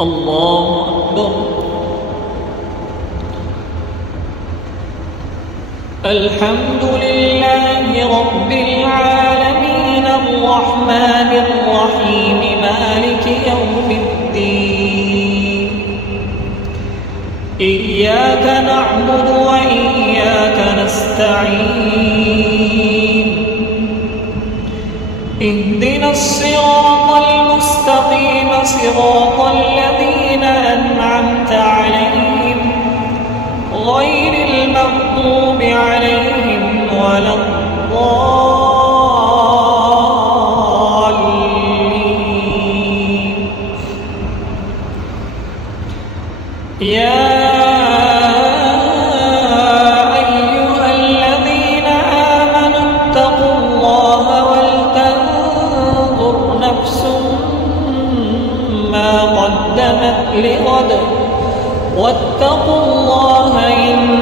الله أكبر. الحمد لله رب العالمين الرحمن الرحيم مالك يوم الدين. إياك نعبد وإياك نستعين. اهدنا الصراط المستقيم صراط الذين أنعمت عليهم غير المغضوب عليهم ولا الضالين. يا أيها الذين آمنوا اتقوا الله ولتنظر نفس ما قدمت لغد واتقوا الله إن